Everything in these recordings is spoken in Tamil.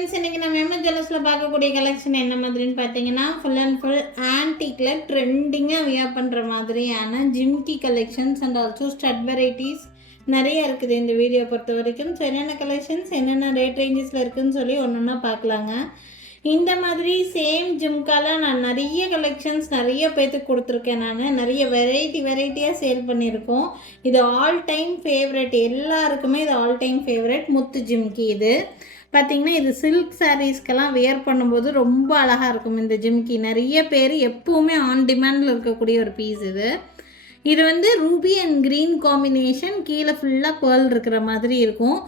ஃப்ரெண்ட்ஸ், இன்றைக்கி நம்ம எம்எஸ் ஜுவல்லர்ஸில் பார்க்கக்கூடிய கலெக்ஷன் என்ன மாதிரின்னு பார்த்தீங்கன்னா, ஃபுல் அண்ட் ஃபுல் ஆன்டிக்கில் ட்ரெண்டிங்காக வியர் பண்ணுற மாதிரியான jhumki collections and also stud varieties நிறைய இருக்குது இந்த வீடியோ பொறுத்த வரைக்கும். ஸோ என்னென்ன கலெக்ஷன்ஸ் என்னென்ன ரேட் ரேஞ்சஸில் இருக்குதுன்னு சொல்லி ஒன்று ஒன்றா பார்க்கலாங்க. இந்த மாதிரி சேம் ஜிம்கால நான் நிறைய கலெக்ஷன்ஸ் நிறைய பேர்த்துக்கு கொடுத்துருக்கேன். நான் நிறைய வெரைட்டியாக சேல் பண்ணியிருக்கோம். இது ஆல் டைம் ஃபேவரட், எல்லாருக்குமே இது ஆல் டைம் ஃபேவரட் முத்து ஜிம்கி. இது பார்த்திங்கன்னா இது சில்க் சாரீஸ்க்கெல்லாம் வியர் பண்ணும்போது ரொம்ப அழகாக இருக்கும். இந்த ஜிம்கி நிறைய பேர் எப்போவுமே ஆன் டிமாண்டில் இருக்கக்கூடிய ஒரு பீஸ் இது. இது வந்து ரூபி அண்ட் க்ரீன் காம்பினேஷன், கீழே ஃபுல்லாக பேர்ல் இருக்கிற மாதிரி இருக்கும்.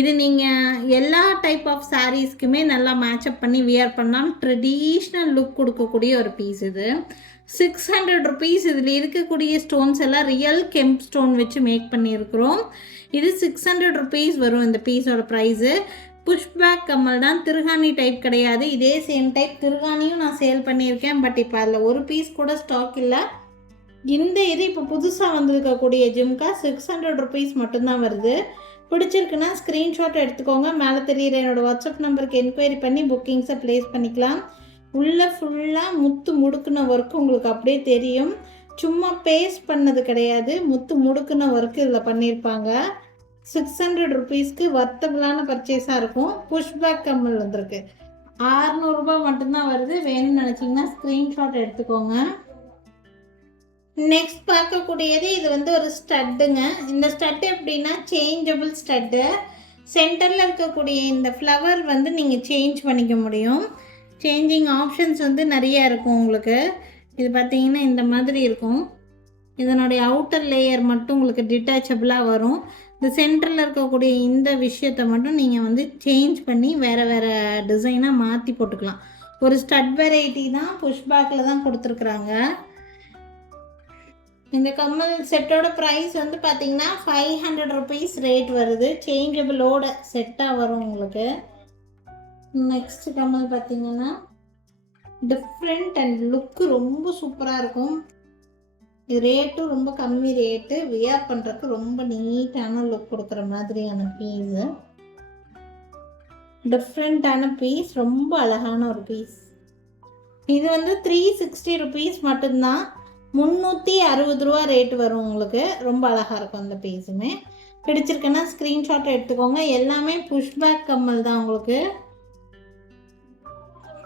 இது நீங்கள் எல்லா டைப் ஆஃப் சாரீஸ்க்குமே நல்லா மேட்சப் பண்ணி வியர் பண்ணால் ட்ரெடிஷ்னல் லுக் கொடுக்கக்கூடிய ஒரு பீஸ் இது. 600 rupees. இதில் இருக்கக்கூடிய ஸ்டோன்ஸ் எல்லாம் ரியல் கெம்ப் ஸ்டோன் வச்சு மேக் பண்ணியிருக்கிறோம். இது 600 rupees வரும் இந்த பீஸோட ப்ரைஸு. புஷ்பேக் கம்மல் தான், திருகாணி டைப் கிடையாது. இதே சேம் டைப் திருகாணியும் நான் சேல் பண்ணியிருக்கேன். பட் இப்போ அதில் ஒரு பீஸ் கூட ஸ்டாக் இல்லை. இந்த இது இப்போ புதுசாக வந்திருக்கக்கூடிய ஜிம்கா 600 rupees மட்டும்தான் வருது. பிடிச்சிருக்குன்னா ஸ்க்ரீன்ஷாட் எடுத்துக்கோங்க. மேலே தெரியுற என்னோடய வாட்ஸ்அப் நம்பருக்கு என்கொயரி பண்ணி புக்கிங்ஸை ப்ளேஸ் பண்ணிக்கலாம். உள்ளே ஃபுல்லாக முத்து முடுக்குன ஒர்க்கு உங்களுக்கு அப்படியே தெரியும். சும்மா பேஸ்ட் பண்ணது கிடையாது, முத்து முடுக்குன ஒர்க்கு இதில் பண்ணியிருப்பாங்க. 600 rupeesக்கு வர்த்தபிளான பர்ச்சேஸாக இருக்கும். புஷ்பேக் கம்மல் வந்திருக்கு. 600 ரூபாய் மட்டும்தான் வருது. வேணும்னு நினச்சிங்கன்னா ஸ்க்ரீன்ஷாட் எடுத்துக்கோங்க. நெக்ஸ்ட் பார்க்கக்கூடியது இது வந்து ஒரு ஸ்டட்டுங்க. இந்த ஸ்டட்டு எப்படின்னா சேஞ்சபிள் ஸ்டட்டு. சென்டரில் இருக்கக்கூடிய இந்த ஃப்ளவர் வந்து நீங்கள் சேஞ்ச் பண்ணிக்க முடியும். சேஞ்சிங் ஆப்ஷன்ஸ் வந்து நிறையா இருக்கும் உங்களுக்கு. இது பார்த்திங்கன்னா இந்த மாதிரி இருக்கும். இதனுடைய அவுட்டர் லேயர் மட்டும் உங்களுக்கு டிட்டாச்சபிளாக வரும். இந்த சென்டரில் இருக்கக்கூடிய இந்த விஷயத்தை மட்டும் நீங்கள் வந்து சேஞ்ச் பண்ணி வேறு டிசைனாக மாற்றி போட்டுக்கலாம். ஒரு ஸ்டட் வெரைட்டி தான், புஷ்பேக்கில் தான் கொடுத்துருக்குறாங்க. இந்த கம்மல் செட்டோட ப்ரைஸ் வந்து பார்த்திங்கன்னா 500 rupees ரேட் வருது. சேஞ்சபிளோட செட்டாக வரும் உங்களுக்கு. நெக்ஸ்ட் கம்மல் பார்த்திங்கன்னா டிஃப்ரெண்ட் அண்ட் லுக்கு ரொம்ப சூப்பராக இருக்கும். இது ரேட்டும் ரொம்ப கம்மி ரேட்டு. வியர் பண்ணுறதுக்கு ரொம்ப நீட்டான லுக் கொடுக்குற மாதிரியான பீஸு. டிஃப்ரெண்ட்டான பீஸ், ரொம்ப அழகான ஒரு பீஸ். இது வந்து 360 rupees மட்டும்தான். 360 ரூபா ரேட்டு வரும் உங்களுக்கு. ரொம்ப அழகாக இருக்கும் அந்த பீஸுமே. பிடிச்சிருக்குன்னா ஸ்க்ரீன்ஷாட் எடுத்துக்கோங்க. எல்லாமே புஷ்பேக் கம்மல் தான் உங்களுக்கு.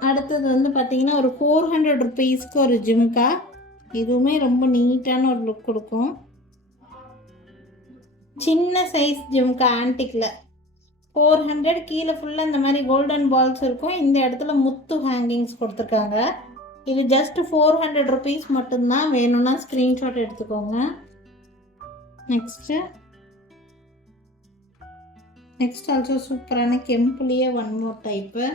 அடுத்தது வந்து பார்த்திங்கன்னா ஒரு 400 rupeesக்கு ஒரு ஜிம்கா. இதுவுமே ரொம்ப நீட்டான ஒரு லுக் கொடுக்கும். சின்ன சைஸ் ஜிம்கா ஆன்டிக்கில் 400. கீழே ஃபுல்லாக இந்த மாதிரி கோல்டன் பால்ஸ் இருக்கும். இந்த இடத்துல முத்து ஹேங்கிங்ஸ் கொடுத்துருக்காங்க. இது ஜஸ்ட் 400 rupees மட்டும்தான். வேணும்னா ஸ்க்ரீன்ஷாட் எடுத்துக்கோங்க. நெக்ஸ்ட் ஆல்சோ சூப்பரான கெம்புலேயே one more type.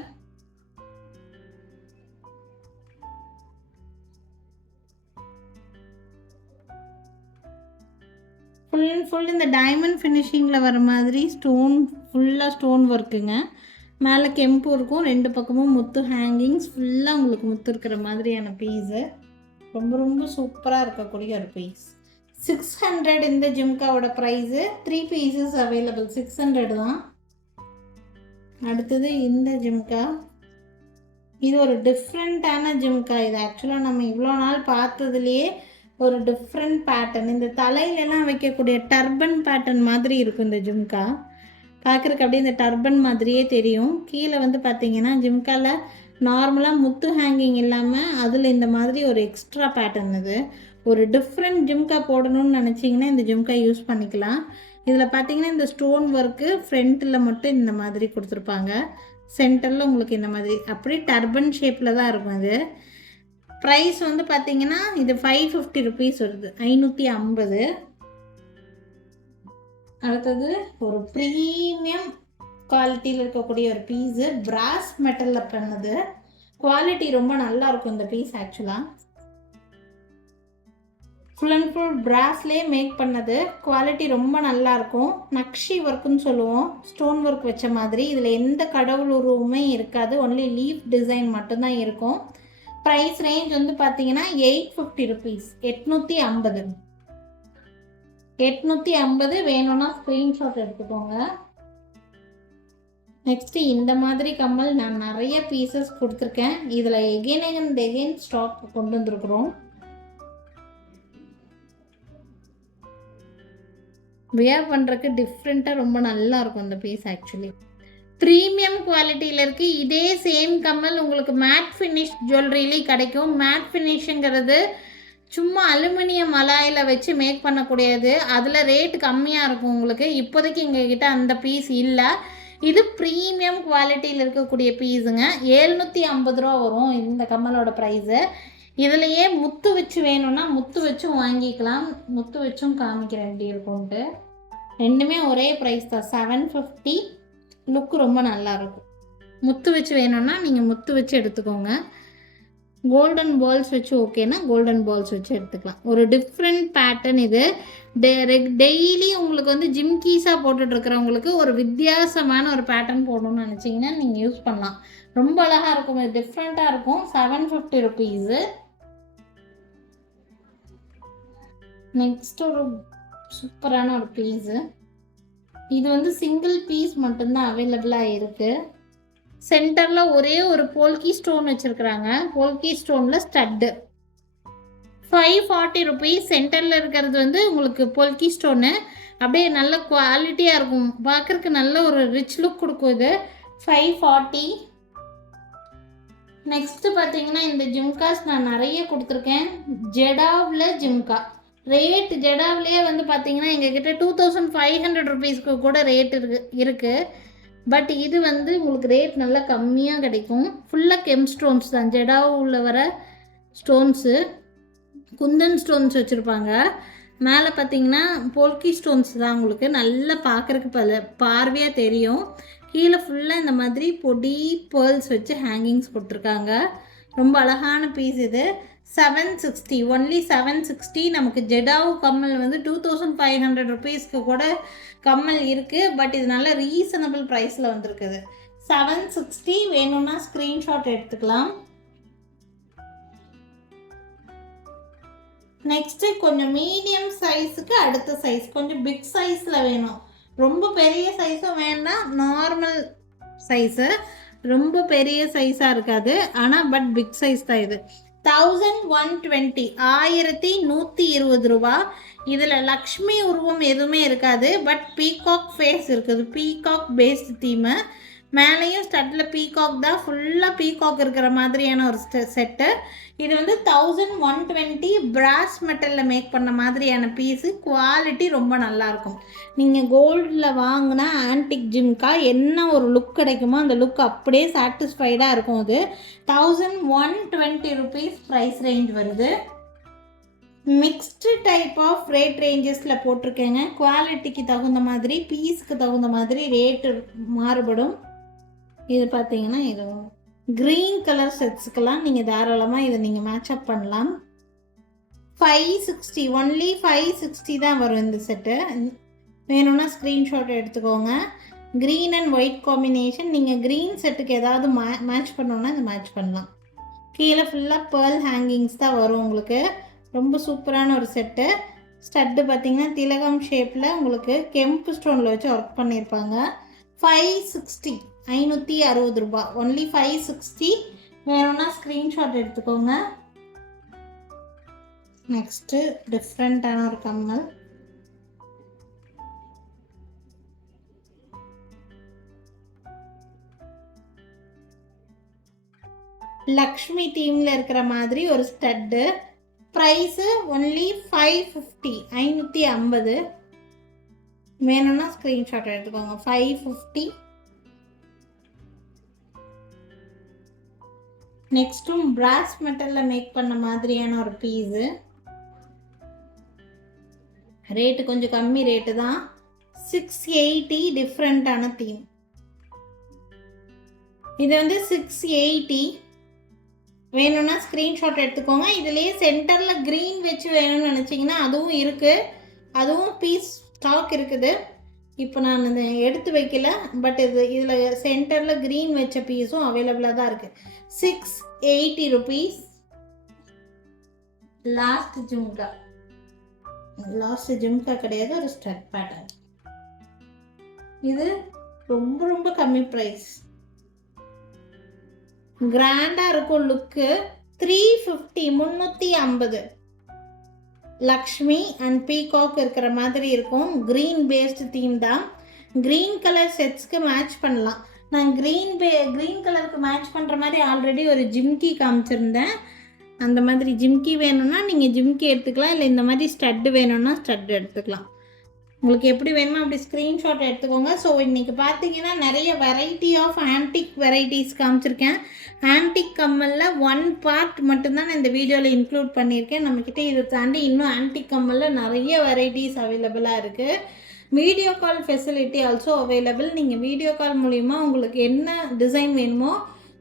Full and full இந்த டைமண்ட் ஃபினிஷிங்கில் வர மாதிரி ஃபுல்லாக ஸ்டோன் ஒர்க்குங்க. மேலே கெம்பு இருக்கும், 2 பக்கமும் முத்து ஹேங்கிங்ஸ், ஃபுல்லாக உங்களுக்கு முத்து இருக்கிற மாதிரியான பீஸு. ரொம்ப ரொம்ப சூப்பராக இருக்கக்கூடிய ஒரு பீஸ். 600 இந்த ஜிம்காவோட ப்ரைஸு. 3 pieces available. 600 தான். அடுத்தது இந்த ஜிம்கா. இது ஒரு டிஃப்ரெண்ட்டான ஜிம்கா. இது ஆக்சுவலாக நம்ம இவ்வளோ நாள் பார்த்ததுலேயே ஒரு டிஃப்ரெண்ட் பேட்டர்ன். இந்த தலையிலலாம் வைக்கக்கூடிய டர்பன் பேட்டர்ன் மாதிரி இருக்கும் இந்த ஜிம்கா. பார்க்குறக்கு அப்படியே இந்த டர்பன் மாதிரியே தெரியும். கீழே வந்து பார்த்திங்கன்னா ஜிம்காவில் நார்மலாக முத்து ஹேங்கிங் இல்லாமல் அதில் இந்த மாதிரி ஒரு எக்ஸ்ட்ரா பேட்டர்ன். இது ஒரு டிஃப்ரெண்ட் ஜிம்கா போடணும்னு நினச்சிங்கன்னா இந்த ஜிம்கா யூஸ் பண்ணிக்கலாம். இதில் பார்த்திங்கன்னா இந்த ஸ்டோன் ஒர்க்கு ஃப்ரண்ட்டில் மட்டும் இந்த மாதிரி கொடுத்துருப்பாங்க. சென்டரில் உங்களுக்கு இந்த மாதிரி அப்படி டர்பன் ஷேப்பில் தான் இருக்கும். இது ப்ரைஸ் வந்து பார்த்திங்கன்னா இது 550 rupees வருது. 550. அடுத்தது ஒரு ப்ரீமியம் குவாலிட்டியில் இருக்கக்கூடிய ஒரு பீஸு. பிராஸ் மெட்டலில் பண்ணது. குவாலிட்டி ரொம்ப நல்லா இருக்கும் இந்த பீஸ். ஆக்சுவலாக ஃபுல் அண்ட் ஃபுல் பிராஸ்லேயே மேக் பண்ணது. குவாலிட்டி ரொம்ப நல்லாயிருக்கும். நக்ஷி ஒர்க்குன்னு சொல்லுவோம், ஸ்டோன் ஒர்க் வச்ச மாதிரி. இதில் எந்த கடவுள் உருவமே இருக்காது, ஒன்லி லீஃப் டிசைன் மட்டும்தான் இருக்கும். ப்ரைஸ் ரேஞ்ச் வந்து பார்த்தீங்கன்னா 850 rupees. 850. 850 வேணும்னா ஸ்க்ரீன்ஷாட் எடுத்துக்கோங்க. நெக்ஸ்ட்டு இந்த மாதிரி கம்மல் நான் நிறைய பீசஸ் கொடுத்துருக்கேன். இதில் எகெயின் ஸ்டாக் கொண்டு வந்திருக்கிறோம். வியர் பண்ணுறதுக்கு டிஃப்ரெண்ட்டாக ரொம்ப நல்லா இருக்கும் இந்த பீஸ். ஆக்சுவலி ப்ரீமியம் குவாலிட்டியில் இருக்குது. இதே சேம் கம்மல் உங்களுக்கு மேட் ஃபினிஷ் ஜுவல்லரிலேயும் கிடைக்கும். மேட் ஃபினிஷுங்கிறது சும்மா அலுமினியம் அலாயில் வச்சு மேக் பண்ணக்கூடியது. அதில் ரேட் கம்மியாக இருக்கும் உங்களுக்கு. இப்போதைக்கு எங்ககிட்ட அந்த பீஸ் இல்லை. இது ப்ரீமியம் குவாலிட்டியில் இருக்கக்கூடிய பீஸுங்க. 750 ரூபா வரும் இந்த கம்மலோட ப்ரைஸு. இதுலையே முத்து வச்சு வேணும்னா முத்து வச்சும் வாங்கிக்கலாம். முத்து வச்சும் காமிக்கிறேன் எப்படி இருக்கும்ட்டு. ரெண்டுமே ஒரே ப்ரைஸ் தான், 750. லுக்கு ரொம்ப நல்லாயிருக்கும். முத்து வச்சு வேணும்னா நீங்கள் முத்து வச்சு எடுத்துக்கோங்க. கோல்டன் பால்ஸ் வச்சு ஓகேனா கோல்டன் பால்ஸ் வச்சு எடுத்துக்கலாம். ஒரு டிஃப்ரெண்ட் பேட்டர்ன் இது. டெய்லி உங்களுக்கு வந்து ஜிம்கீஸாக போட்டுட்ருக்கிறவங்களுக்கு ஒரு வித்தியாசமான ஒரு பேட்டர்ன் போடணும்னு நினச்சிங்கன்னா நீங்கள் யூஸ் பண்ணலாம். ரொம்ப அழகாக இருக்கும். இது டிஃப்ரெண்ட்டாக இருக்கும். 750 ருபீஸு. நெக்ஸ்ட் ஒரு சூப்பரான ஒரு பீஸு. இது வந்து சிங்கிள் பீஸ் மட்டும்தான் அவைலபிளாக இருக்குது. சென்டரில் ஒரே ஒரு போல்கி ஸ்டோன் வச்சுருக்குறாங்க. போல்கி ஸ்டோனில் ஸ்டட்டு. 540 ருபீஸ். சென்டரில் இருக்கிறது வந்து உங்களுக்கு போல்கி ஸ்டோனு. அப்படியே நல்ல குவாலிட்டியாக இருக்கும். பார்க்குறதுக்கு நல்ல ஒரு ரிச் லுக் கொடுக்கும் இது. 540. நெக்ஸ்ட்டு பார்த்தீங்கன்னா இந்த ஜிம்காஸ் நான் நிறைய கொடுத்துருக்கேன். ஜெடாவில் ஜிம்கா. ரேட் ஜெடாவிலே வந்து பார்த்தீங்கன்னா எங்ககிட்ட 2500 ருபீஸ்க்கு கூட ரேட் இருக்குது. பட் இது வந்து உங்களுக்கு ரேட் நல்லா கம்மியாக கிடைக்கும். ஃபுல்லாக கெம் ஸ்டோன்ஸ் தான். ஜெடாவில் வர ஸ்டோன்ஸு. குந்தன் ஸ்டோன்ஸ் வச்சுருப்பாங்க. மேலே பார்த்தீங்கன்னா போல்கி ஸ்டோன்ஸ் தான். உங்களுக்கு நல்லா பார்க்குறதுக்கு பார்வையாக தெரியும். கீழே ஃபுல்லாக இந்த மாதிரி பொடி பேர்ல்ஸ் வச்சு ஹேங்கிங்ஸ் கொடுத்துருக்காங்க. ரொம்ப அழகான பீஸ் இது. 760, ஒன்லி 760. நமக்கு ஜெடாவு கம்மல் வந்து 2500 ருபீஸ்க்கு கூட கம்மல் இருக்குது. பட் இது நல்ல ரீசனபிள் ப்ரைஸில் வந்திருக்குது. 760 வேணும்னா ஸ்க்ரீன்ஷாட் எடுத்துக்கலாம். நெக்ஸ்ட்டு கொஞ்சம் மீடியம் சைஸுக்கு அடுத்த சைஸ் கொஞ்சம் பிக் சைஸில் வேணும். ரொம்ப பெரிய சைஸும் வேண்டாம், நார்மல் சைஸு. ரொம்ப பெரிய சைஸாக இருக்காது, ஆனால் பட் பிக் சைஸ் தான் இது. 1120, 1120 ரூபா. இதில் லக்ஷ்மி உருவம் எதுவுமே இருக்காது. பட் பீகாக் ஃபேஸ் இருக்குது. பீகாக் பேஸ்ட் தீமை. மேலேயும் ஸ்டட்டில் பீகாக் தான். ஃபுல்லாக பீகாக் இருக்கிற மாதிரியான ஒரு செட்டு. இது வந்து 1120 பிராஸ் மெட்டலில் மேக் பண்ண மாதிரியான பீஸு. குவாலிட்டி ரொம்ப நல்லாயிருக்கும். நீங்கள் கோல்டில் வாங்கினா ஆன்டிக் ஜிம்கா என்ன ஒரு லுக் கிடைக்குமோ அந்த லுக் அப்படியே சாட்டிஸ்ஃபைடாக இருக்கும். இது 1120 ருபீஸ் ப்ரைஸ் ரேஞ்ச் வருது. மிக்ஸ்டு டைப் ஆஃப் ரேட் ரேஞ்சஸில் போட்டிருக்கேங்க. குவாலிட்டிக்கு தகுந்த மாதிரி, பீஸுக்கு தகுந்த மாதிரி ரேட்டு மாறுபடும். இது பார்த்தீங்கன்னா இது க்ரீன் கலர் செட்ஸுக்கெல்லாம் நீங்கள் தாராளமாக இதை நீங்கள் மேட்சப் பண்ணலாம். 560, ஒன்லி 560 தான் வரும் இந்த செட்டு. வேணும்னா ஸ்க்ரீன்ஷாட் எடுத்துக்கோங்க. Green and white combination. நீங்கள் க்ரீன் செட்டுக்கு ஏதாவது மேட்ச் பண்ணோன்னா இதை மேட்ச் பண்ணலாம். கீழே ஃபுல்லாக பேர்ல் ஹேங்கிங்ஸ் தான் வரும் உங்களுக்கு. ரொம்ப சூப்பரான ஒரு செட்டு. ஸ்டட்டு பார்த்தீங்கன்னா திலகம் ஷேப்பில் உங்களுக்கு கெம்பு ஸ்டோனில் வச்சு ஒர்க் பண்ணியிருப்பாங்க. 560, 560 ரூபா. ஒன்லி 560. வேணும்னா ஸ்க்ரீன்ஷாட் எடுத்துக்கோங்க. நெக்ஸ்ட்டு டிஃப்ரெண்ட்டான ஒரு கம்மல். லக்ஷ்மி தீமில் இருக்கிற மாதிரி ஒரு ஸ்டட்டு. Price only 550, 550. வேணும்னா ஸ்க்ரீன்ஷாட் எடுத்துக்கோங்க. 550. நெக்ஸ்ட்டும் பிராஸ் மெட்டலில் மேக் பண்ண மாதிரியான ஒரு பீஸு. ரேட்டு கொஞ்சம் கம்மி ரேட்டு தான். 680. டிஃப்ரெண்ட்டான தீம். இது வந்து 680. வேணும்னா ஸ்க்ரீன்ஷாட் எடுத்துக்கோங்க. இதுலேயே சென்டரில் க்ரீன் வச்சு வேணும்னு நினச்சிங்கன்னா அதுவும் இருக்குது. அதுவும் பீஸ் ஸ்டாக் இருக்குது. இப்போ நான் இதை எடுத்து வைக்கல. பட் இதில் சென்டரில் க்ரீன் வச்ச பீஸும் அவைலபிளாக தான் இருக்குது. 680 ருபீஸ். லாஸ்ட் ஜும்கா கிடையாது, ஒரு ஸ்டட் பேட்டர்ன். இது ரொம்ப ரொம்ப கம்மி ப்ரைஸ். கிராண்டாக இருக்கும் லுக்கு. 350 350. லக்ஷ்மி அண்ட் பீகாக் இருக்கிற மாதிரி இருக்கும். க்ரீன் பேஸ்டு தீம் தான். க்ரீன் கலர் செட்ஸ்க்கு மேட்ச் பண்ணலாம். நான் க்ரீன் கலருக்கு மேட்ச் பண்ணுற மாதிரி ஆல்ரெடி ஒரு ஜிம்கி காமிச்சிருந்தேன். அந்த மாதிரி ஜிம்கி வேணும்னா நீங்கள் ஜிம்கி எடுத்துக்கலாம், இல்லை இந்த மாதிரி ஸ்டட்டு வேணும்னா ஸ்டட் எடுத்துக்கலாம். உங்களுக்கு எப்படி வேணுமோ அப்படி ஸ்க்ரீன்ஷாட் எடுத்துக்கோங்க. ஸோ இன்றைக்கி பார்த்தீங்கன்னா நிறைய வெரைட்டி ஆஃப் ஆன்டிக் வெரைட்டிஸ் காமிச்சிருக்கேன். ஆன்டிக் கம்மலில் ஒன் பார்ட் மட்டும்தான் நான் இந்த வீடியோவில் இன்க்ளூட் பண்ணியிருக்கேன். நம்மக்கிட்ட இதை தாண்டி இன்னும் ஆன்டிக் கம்மலில் நிறைய வெரைட்டிஸ் அவைலபிளாக இருக்குது. Video call facility also available. நீங்கள் வீடியோ கால் மூலிமா உங்களுக்கு என்ன டிசைன் வேணுமோ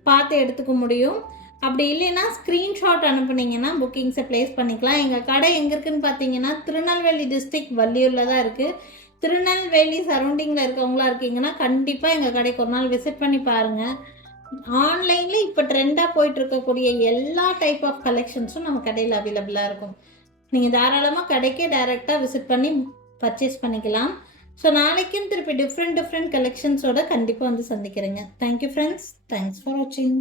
பார்த்து எடுத்துக்க முடியும். அப்படி இல்லைன்னா ஸ்க்ரீன்ஷாட் அனுப்புனீங்கன்னா புக்கிங்ஸை ப்ளேஸ் பண்ணிக்கலாம். எங்கள் கடை எங்கே இருக்குதுன்னு பார்த்தீங்கன்னா திருநெல்வேலி டிஸ்ட்ரிக்ட் வள்ளியூரில் தான் இருக்குது. திருநெல்வேலி சரௌண்டிங்கில் இருக்கவங்களா இருக்கீங்கன்னா கண்டிப்பாக எங்கள் கடைக்கு ஒரு நாள் விசிட் பண்ணி பாருங்கள். ஆன்லைனில் இப்போ ட்ரெண்டாக போயிட்டு இருக்கக்கூடிய எல்லா டைப் ஆஃப் கலெக்ஷன்ஸும் நம்ம கடையில் அவைலபிளாக இருக்கும். நீங்கள் தாராளமாக கடைக்கே டைரெக்டாக விசிட் பண்ணி பர்ச்சேஸ் பண்ணிக்கலாம். ஸோ நாளைக்கும் திருப்பி டிஃப்ரெண்ட் கலெக்ஷன்ஸோட கண்டிப்பாக வந்து சந்திக்கிறேங்க. Thank you friends. தேங்க்ஸ் ஃபார் வாட்சிங்.